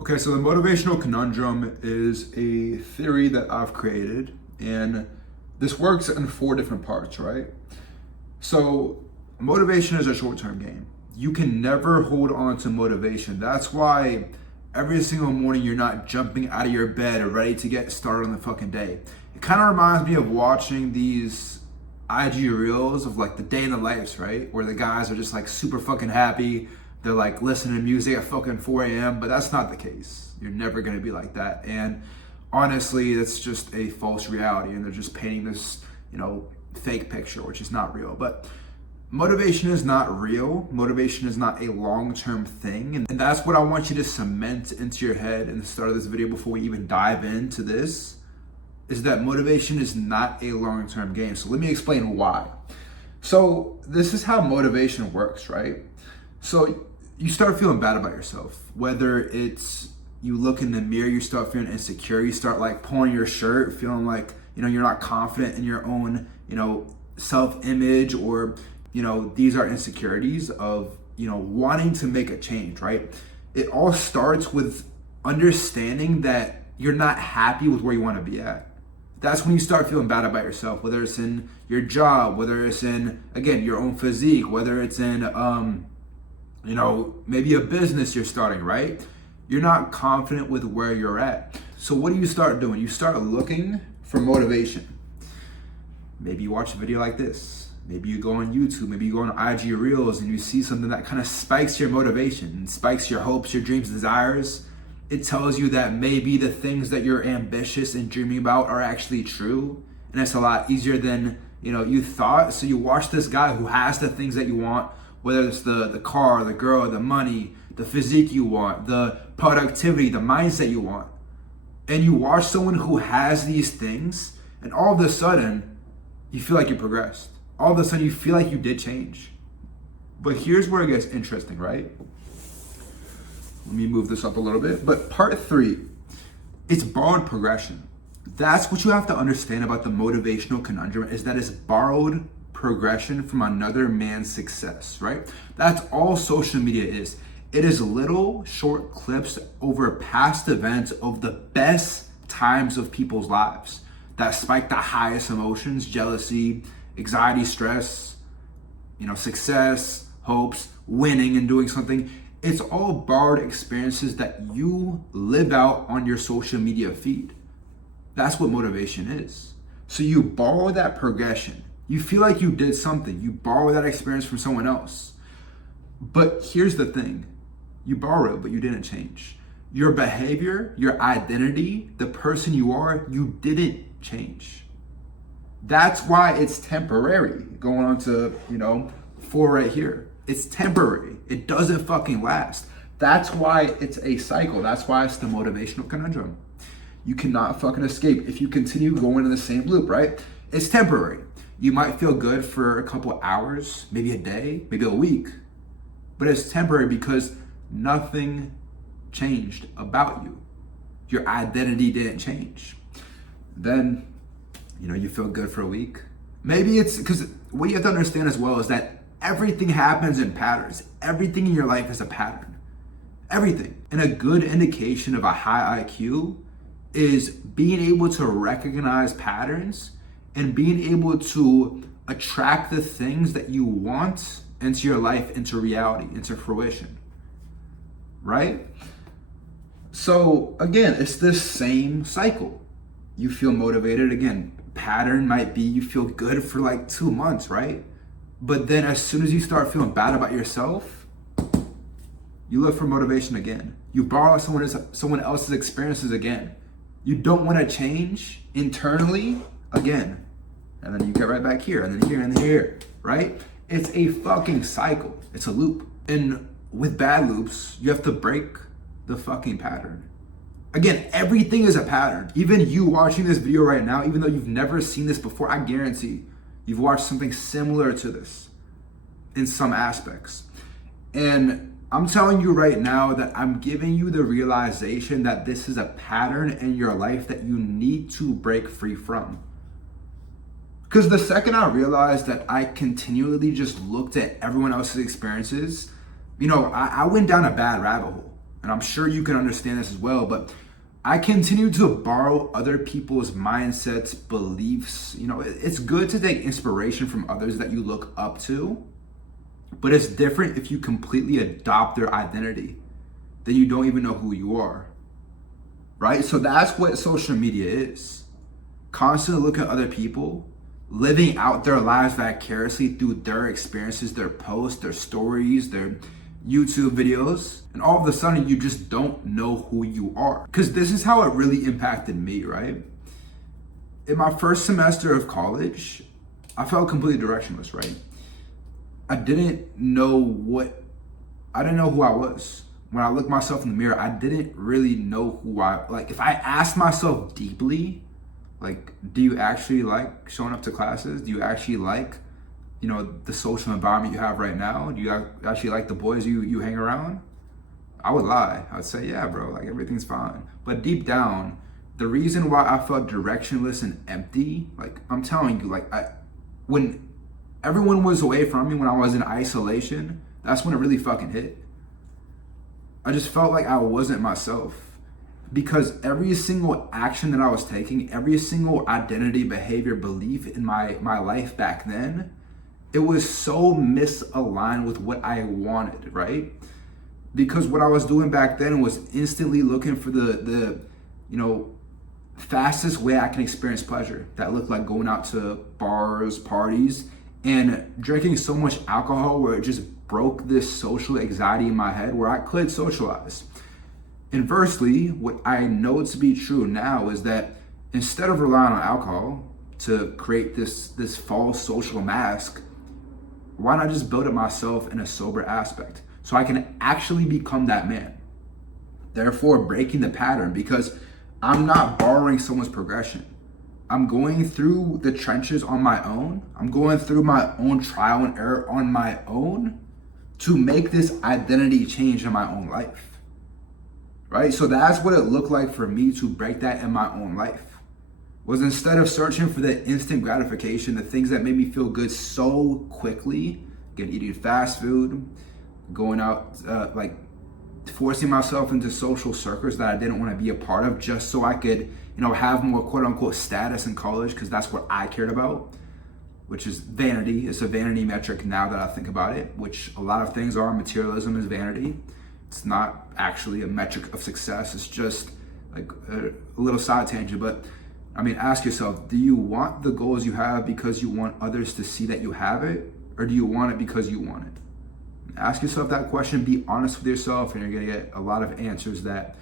Okay, so the motivational conundrum is a theory that I've created, and this works in four different parts, right? So, motivation is a short term game. You can never hold on to motivation. That's why every single morning you're not jumping out of your bed ready to get started on the fucking day. It kind of reminds me of watching these IG reels of like the day in the lives, right? Where the guys are just like super fucking happy. They're like listening to music at fucking 4 a.m., but that's not the case. You're never gonna be like that. And honestly, that's just a false reality. And they're just painting this, fake picture, which is not real. But motivation is not real. Motivation is not a long-term thing. And that's what I want you to cement into your head in the start of this video before we even dive into this, is that motivation is not a long-term game. So let me explain why. So this is how motivation works, right? So you start feeling bad about yourself, whether it's you look in the mirror, you start feeling insecure, you start like pulling your shirt, feeling like, you're not confident in your own, self-image, or, these are insecurities of, wanting to make a change, right? It all starts with understanding that you're not happy with where you want to be at. That's when you start feeling bad about yourself, whether it's in your job, whether it's in, again, your own physique, whether it's in, maybe a business you're starting, right? You're not confident with where you're at. So what do you start doing? You start looking for motivation. Maybe you watch a video like this. Maybe you go on YouTube, maybe you go on IG Reels and you see something that kind of spikes your motivation, spikes your hopes, your dreams, desires. It tells you that maybe the things that you're ambitious and dreaming about are actually true. And it's a lot easier than, you thought. So you watch this guy who has the things that you want, whether it's the car, the girl, the money, the physique you want, the productivity, the mindset you want. And you watch someone who has these things, and all of a sudden, you feel like you progressed. All of a sudden, you feel like you did change. But here's where it gets interesting, right? Let me move this up a little bit. But part 3, it's borrowed progression. That's what you have to understand about the motivational conundrum, is that it's borrowed progression from another man's success, right? That's all social media is. It is little short clips over past events of the best times of people's lives that spike the highest emotions: jealousy, anxiety, stress, success, hopes, winning and doing something. It's all borrowed experiences that you live out on your social media feed. That's what motivation is. So you borrow that progression. You feel like you did something. You borrow that experience from someone else. But here's the thing. You borrow it, but you didn't change. Your behavior, your identity, the person you are, you didn't change. That's why it's temporary. Going on to, 4 right here. It's temporary. It doesn't fucking last. That's why it's a cycle. That's why it's the motivational conundrum. You cannot fucking escape if you continue going in the same loop, right? It's temporary. You might feel good for a couple hours, maybe a day, maybe a week, but it's temporary because nothing changed about you. Your identity didn't change. Then, you feel good for a week. Maybe it's because what you have to understand as well is that everything happens in patterns. Everything in your life is a pattern. Everything. And a good indication of a high IQ is being able to recognize patterns and being able to attract the things that you want into your life, into reality, into fruition, right? So again, it's this same cycle. You feel motivated. Again, pattern might be you feel good for like 2 months, right? But then as soon as you start feeling bad about yourself, you look for motivation again. You borrow someone else's experiences again. You don't want to change internally again. And then you get right back here, and then here, and then here, right? It's a fucking cycle. It's a loop. And with bad loops, you have to break the fucking pattern. Again, everything is a pattern. Even you watching this video right now, even though you've never seen this before, I guarantee you've watched something similar to this in some aspects. And I'm telling you right now that I'm giving you the realization that this is a pattern in your life that you need to break free from. Because the second I realized that I continually just looked at everyone else's experiences, I went down a bad rabbit hole. And I'm sure you can understand this as well, but I continue to borrow other people's mindsets, beliefs. It's good to take inspiration from others that you look up to, but it's different if you completely adopt their identity. Then you don't even know who you are, right? So that's what social media is. Constantly looking at other people, living out their lives vicariously through their experiences, their posts, their stories, their YouTube videos, and all of a sudden you just don't know who you are. Because this is how it really impacted me, right? In my first semester of college, I felt completely directionless, right? I didn't know who I was. When I looked myself in the mirror, I didn't really know if I asked myself deeply, do you actually like showing up to classes? Do you actually like the social environment you have right now? Do you actually like the boys you hang around? I would lie. I would say, yeah, bro, everything's fine. But deep down, the reason why I felt directionless and empty, I'm telling you, when everyone was away from me, when I was in isolation, that's when it really fucking hit. I just felt like I wasn't myself. Because every single action that I was taking, every single identity, behavior, belief in my life back then, it was so misaligned with what I wanted, right? Because what I was doing back then was instantly looking for the fastest way I can experience pleasure. That looked like going out to bars, parties, and drinking so much alcohol where it just broke this social anxiety in my head where I could socialize. Inversely, what I know to be true now is that instead of relying on alcohol to create this false social mask, why not just build it myself in a sober aspect so I can actually become that man? Therefore, breaking the pattern, because I'm not borrowing someone's progression. I'm going through the trenches on my own. I'm going through my own trial and error on my own to make this identity change in my own life, right? So that's what it looked like for me to break that in my own life. Was instead of searching for the instant gratification, the things that made me feel good so quickly, again, eating fast food, going out, forcing myself into social circles that I didn't want to be a part of just so I could, have more quote unquote status in college, because that's what I cared about, which is vanity. It's a vanity metric now that I think about it, which a lot of things are. Materialism is vanity. It's not actually a metric of success. It's just a little side tangent, but ask yourself, do you want the goals you have because you want others to see that you have it? Or do you want it because you want it? Ask yourself that question, be honest with yourself, and you're gonna get a lot of answers that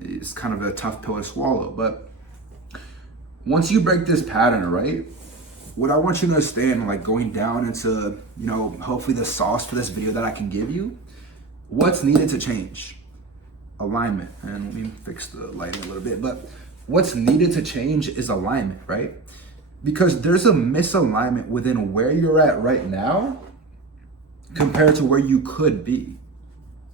is kind of a tough pill to swallow. But once you break this pattern, right, what I want you to understand, going down into, hopefully the sauce for this video that I can give you, what's needed to change? Alignment. And let me fix the lighting a little bit, but what's needed to change is alignment, right? Because there's a misalignment within where you're at right now compared to where you could be.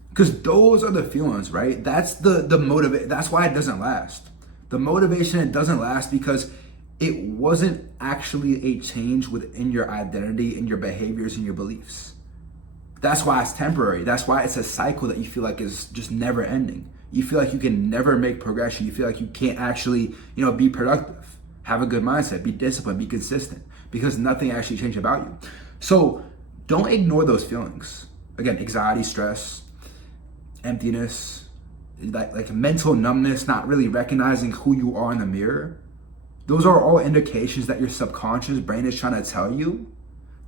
Because those are the feelings, right? That's the motivate. That's why it doesn't last. The motivation, it doesn't last because it wasn't actually a change within your identity and your behaviors and your beliefs. That's why it's temporary. That's why it's a cycle that you feel like is just never ending. You feel like you can never make progression. You feel like you can't actually, be productive, have a good mindset, be disciplined, be consistent, because nothing actually changed about you. So don't ignore those feelings. Again, anxiety, stress, emptiness, like mental numbness, not really recognizing who you are in the mirror. Those are all indications that your subconscious brain is trying to tell you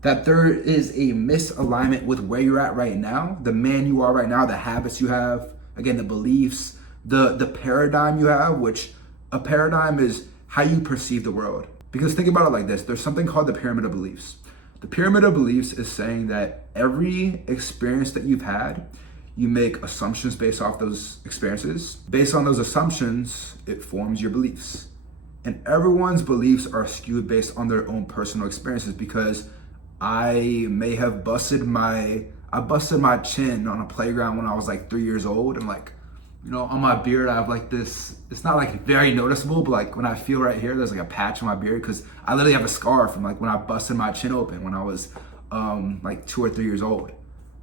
that there is a misalignment with where you're at right now, the man you are right now, the habits you have, again, the beliefs, the paradigm you have, which a paradigm is how you perceive the world. Because think about it like this, there's something called the pyramid of beliefs. The pyramid of beliefs is saying that every experience that you've had, you make assumptions based off those experiences. Based on those assumptions, it forms your beliefs. And everyone's beliefs are skewed based on their own personal experiences, because I may have busted my chin on a playground when I was 3 years old, and on my beard I have this, it's not very noticeable, but when I feel right here, there's a patch on my beard because I literally have a scar from when I busted my chin open when I was 2 or 3 years old.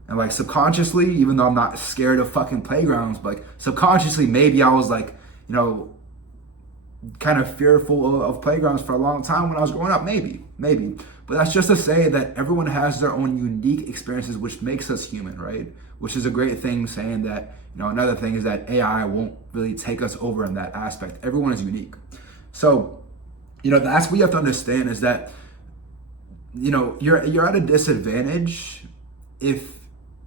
And like subconsciously, even though I'm not scared of fucking playgrounds, but like subconsciously, maybe I was like, you know, kind of fearful of playgrounds for a long time when I was growing up. Maybe. But that's just to say that everyone has their own unique experiences, which makes us human, right? Which is a great thing, saying that, you know, another thing is that AI won't really take us over in that aspect. Everyone is unique. So, you know, that's what you have to understand, is that, you know, you're at a disadvantage if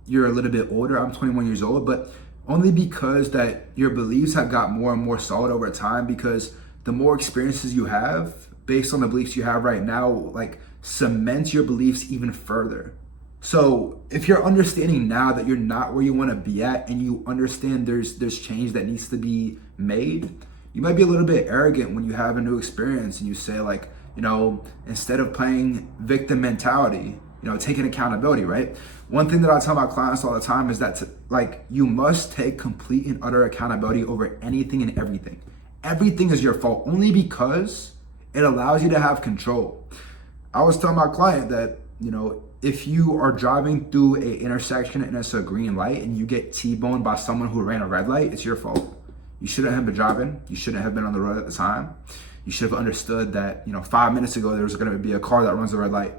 you're a little bit older. I'm 21 years old, but only because that your beliefs have got more and more solid over time, because the more experiences you have based on the beliefs you have right now, like cements your beliefs even further. So if you're understanding now that you're not where you want to be at, and you understand there's change that needs to be made, you might be a little bit arrogant when you have a new experience and you say like, you know, instead of playing victim mentality, you know, taking accountability, right? One thing that I tell my clients all the time is that like, you must take complete and utter accountability over anything and everything. Everything is your fault only because it allows you to have control. I was telling my client that, you know, if you are driving through an intersection and it's a green light and you get T-boned by someone who ran a red light, it's your fault. You shouldn't have been driving. You shouldn't have been on the road at the time. You should have understood that, you know, 5 minutes ago, there was going to be a car that runs a red light.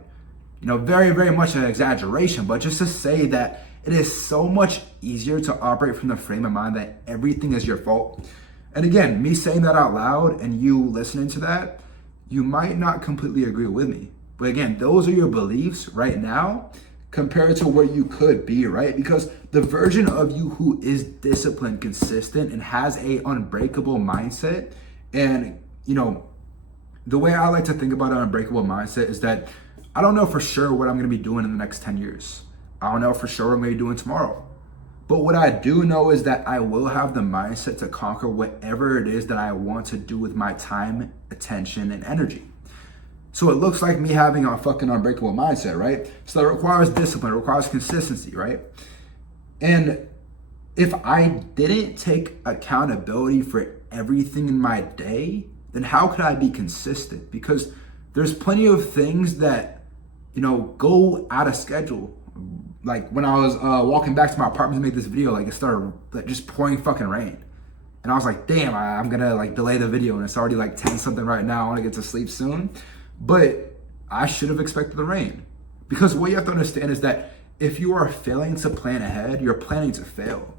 You know, very, very much an exaggeration, but just to say that it is so much easier to operate from the frame of mind that everything is your fault. And again, me saying that out loud and you listening to that, you might not completely agree with me. But again, those are your beliefs right now compared to where you could be, right? Because the version of you who is disciplined, consistent, and has a unbreakable mindset, and, you know, the way I like to think about an unbreakable mindset is that I don't know for sure what I'm going to be doing in the next 10 years. I don't know for sure what I'm going to be doing tomorrow. But what I do know is that I will have the mindset to conquer whatever it is that I want to do with my time, attention, and energy. So it looks like me having a fucking unbreakable mindset, right? So that requires discipline, it requires consistency, right? And if I didn't take accountability for everything in my day, then how could I be consistent? Because there's plenty of things that, you know, go out of schedule. Like when I was walking back to my apartment to make this video, like it started like just pouring fucking rain. And I was like, damn, I'm gonna like delay the video, and it's already like 10 something right now. I wanna get to sleep soon. But I should have expected the rain. Because what you have to understand is that if you are failing to plan ahead, you're planning to fail.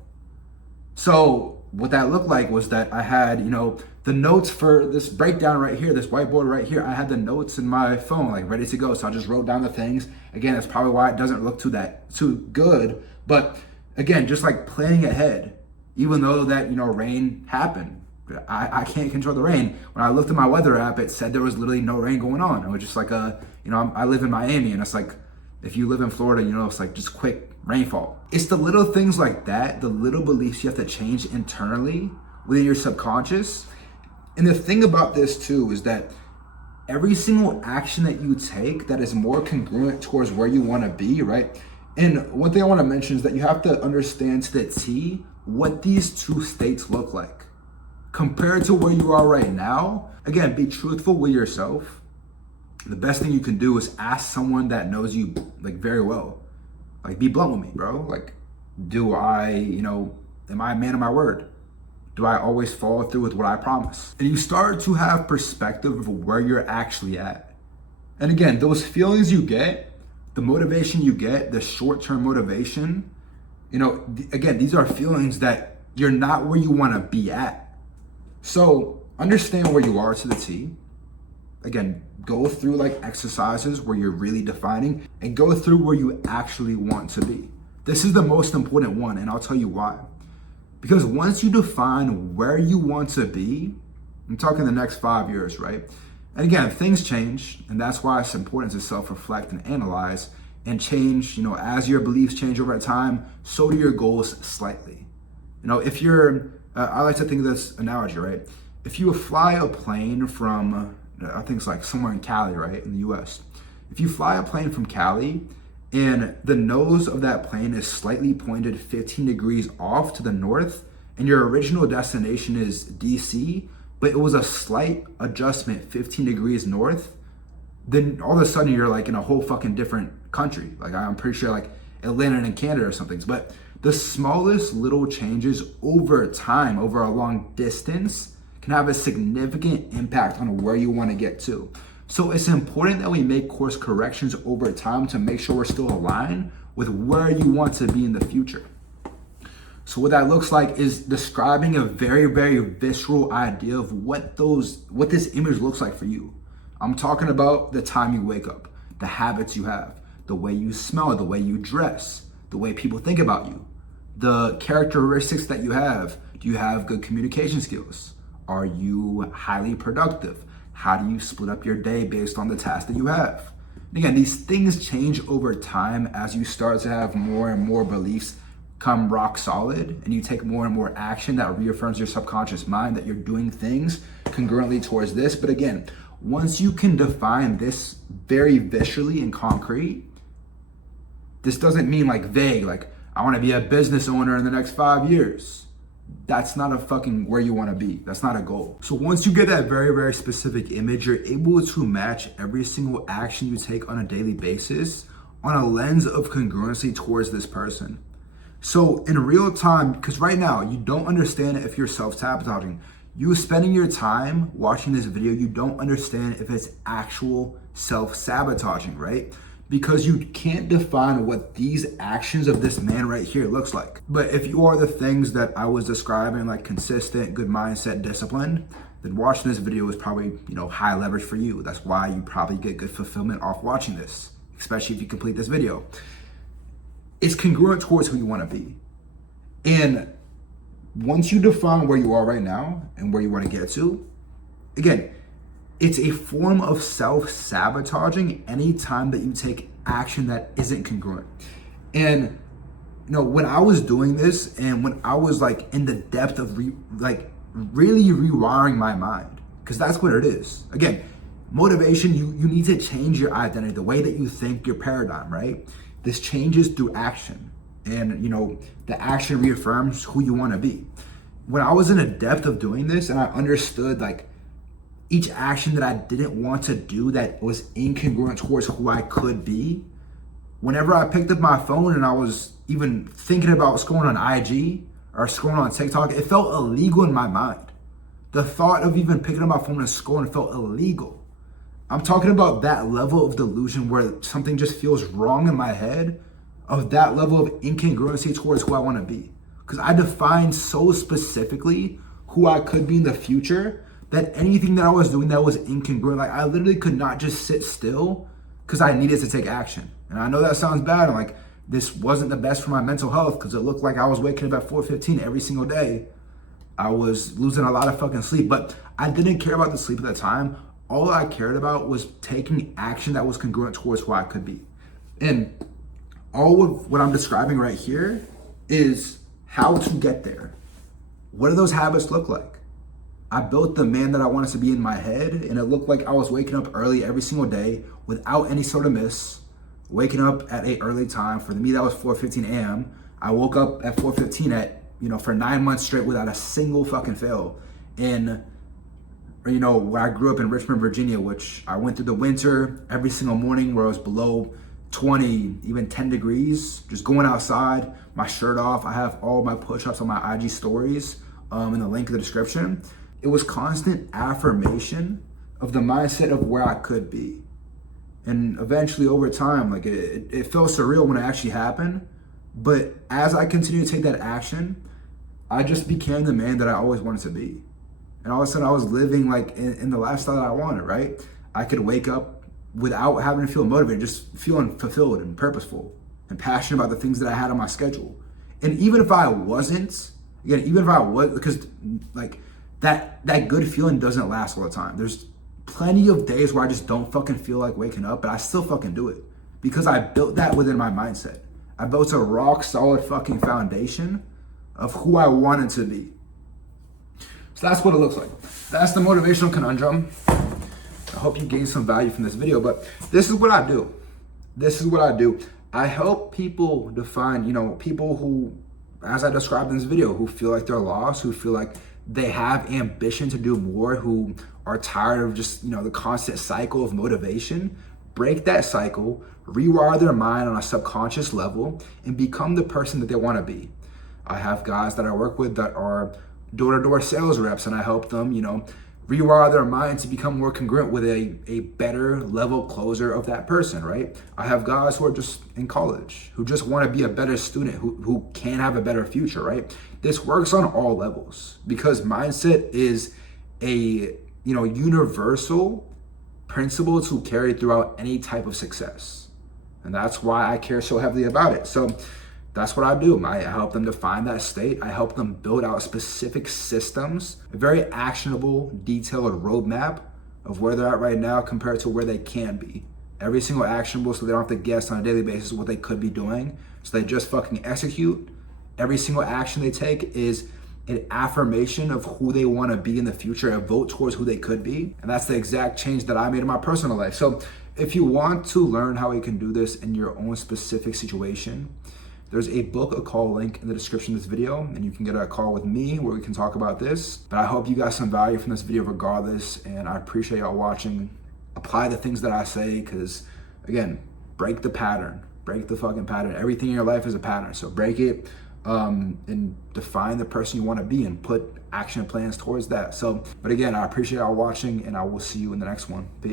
So what that looked like was that I had, you know, the notes for this breakdown right here, this whiteboard right here, I had the notes in my phone like ready to go. So I just wrote down the things. Again, that's probably why it doesn't look too good. But again, just like planning ahead, even though that, you know, rain happened. I can't control the rain. When I looked at my weather app, it said there was literally no rain going on. It was just like you know, I live in Miami, and it's like, if you live in Florida, you know, it's like just quick rainfall. It's the little things like that, the little beliefs you have to change internally within your subconscious. And the thing about this too is that every single action that you take that is more congruent towards where you want to be, right? And one thing I want to mention is that you have to understand to the T what these two states look like. Compared to where you are right now, again, be truthful with yourself. The best thing you can do is ask someone that knows you like very well. Like, be blunt with me, bro. Like, do I, you know, am I a man of my word? Do I always follow through with what I promise? And you start to have perspective of where you're actually at. And again, those feelings you get, the motivation you get, the short-term motivation, you know, again, these are feelings that you're not where you want to be at. So understand where you are to the T. Again, go through like exercises where you're really defining, and go through where you actually want to be. This is the most important one, and I'll tell you why. Because once you define where you want to be, I'm talking the next 5 years, right? And again, things change, and that's why it's important to self-reflect and analyze and change, you know, as your beliefs change over time, so do your goals slightly. You know, if you're, I like to think of this analogy, right? If you fly a plane from, I think it's like somewhere in Cali, right, in the US. If you fly a plane from Cali and the nose of that plane is slightly pointed 15 degrees off to the north, and your original destination is DC, but it was a slight adjustment 15 degrees north, then all of a sudden you're like in a whole fucking different country. Like, I'm pretty sure like Atlanta and Canada or something. But the smallest little changes over time, over a long distance, can have a significant impact on where you want to get to. So it's important that we make course corrections over time to make sure we're still aligned with where you want to be in the future. So what that looks like is describing a very, very visceral idea of what this image looks like for you. I'm talking about the time you wake up, the habits you have, the way you smell, the way you dress, the way people think about you, the characteristics that you have. Do you have good communication skills? Are you highly productive? How do you split up your day based on the tasks that you have? And again, these things change over time as you start to have more and more beliefs come rock solid, and you take more and more action that reaffirms your subconscious mind that you're doing things congruently towards this. But again, once you can define this very viscerally and concrete, this doesn't mean like vague, like I want to be a business owner in the next 5 years. That's not a fucking where you want to be. That's not a goal. So once you get that very, very specific image, you're able to match every single action you take on a daily basis on a lens of congruency towards this person. So in real time, because right now you don't understand if you're self-sabotaging. You spending your time watching this video, you don't understand if it's actual self-sabotaging, right? Because you can't define what these actions of this man right here looks like. But if you are the things that I was describing, like consistent, good mindset, discipline, then watching this video is probably, high leverage for you. That's why you probably get good fulfillment off watching this, especially if you complete this video. It's congruent towards who you want to be. And once you define where you are right now and where you want to get to, again, it's a form of self-sabotaging anytime that you take action that isn't congruent. And when I was doing this and when I was like in the depth of really rewiring my mind, because that's what it is. Again, motivation, you need to change your identity, the way that you think, your paradigm, right? This changes through action. And the action reaffirms who you want to be. When I was in a depth of doing this and I understood like each action that I didn't want to do that was incongruent towards who I could be, whenever I picked up my phone and I was even thinking about scrolling on IG or scrolling on TikTok, it felt illegal in my mind. The thought of even picking up my phone and scrolling felt illegal. I'm talking about that level of delusion where something just feels wrong in my head, of that level of incongruency towards who I want to be. Because I defined so specifically who I could be in the future that anything that I was doing that was incongruent, like I literally could not just sit still because I needed to take action. And I know that sounds bad. I'm like, this wasn't the best for my mental health because it looked like I was waking up at 4:15 every single day. I was losing a lot of fucking sleep, but I didn't care about the sleep at the time. All I cared about was taking action that was congruent towards who I could be. And all of what I'm describing right here is how to get there. What do those habits look like? I built the man that I wanted to be in my head, and it looked like I was waking up early every single day without any sort of miss, waking up at an early time. For me, that was 4:15 a.m. I woke up at 4:15 for 9 months straight without a single fucking fail. And where I grew up in Richmond, Virginia, which I went through the winter every single morning where it was below 20, even 10 degrees, just going outside, my shirt off. I have all my push-ups on my IG stories in the link in the description. It was constant affirmation of the mindset of where I could be. And eventually over time, like it felt surreal when it actually happened. But as I continued to take that action, I just became the man that I always wanted to be. And all of a sudden I was living like in the lifestyle that I wanted, right? I could wake up without having to feel motivated, just feeling fulfilled and purposeful and passionate about the things that I had on my schedule. And even if I wasn't, because like that good feeling doesn't last all the time. There's plenty of days where I just don't fucking feel like waking up, but I still fucking do it because I built that within my mindset. I built a rock solid fucking foundation of who I wanted to be. So that's what it looks like. That's the motivational conundrum. I hope you gained some value from this video, but this is what I do. I help people define, people who, as I described in this video, who feel like they're lost, who feel like they have ambition to do more, who are tired of just, the constant cycle of motivation. break that cycle, rewire their mind on a subconscious level, and become the person that they want to be. I have guys that I work with that are door-to-door sales reps, and I help them, rewire their mind to become more congruent with a better level closer of that person, right? I have guys who are just in college, who just want to be a better student, who can have a better future, right? This works on all levels because mindset is a universal principle to carry throughout any type of success. And that's why I care so heavily about it. So that's what I do. I help them define that state. I help them build out specific systems, a very actionable, detailed roadmap of where they're at right now compared to where they can be. Every single actionable, so they don't have to guess on a daily basis what they could be doing. So they just fucking execute. Every single action they take is an affirmation of who they want to be in the future, a vote towards who they could be. And that's the exact change that I made in my personal life. So if you want to learn how you can do this in your own specific situation, there's a book, a call link in the description of this video, and you can get a call with me where we can talk about this. But I hope you got some value from this video regardless, and I appreciate y'all watching. Apply the things that I say, because again, break the pattern, break the fucking pattern. Everything in your life is a pattern, so break it and define the person you want to be and put action plans towards that. So, but again, I appreciate y'all watching, and I will see you in the next one. Peace.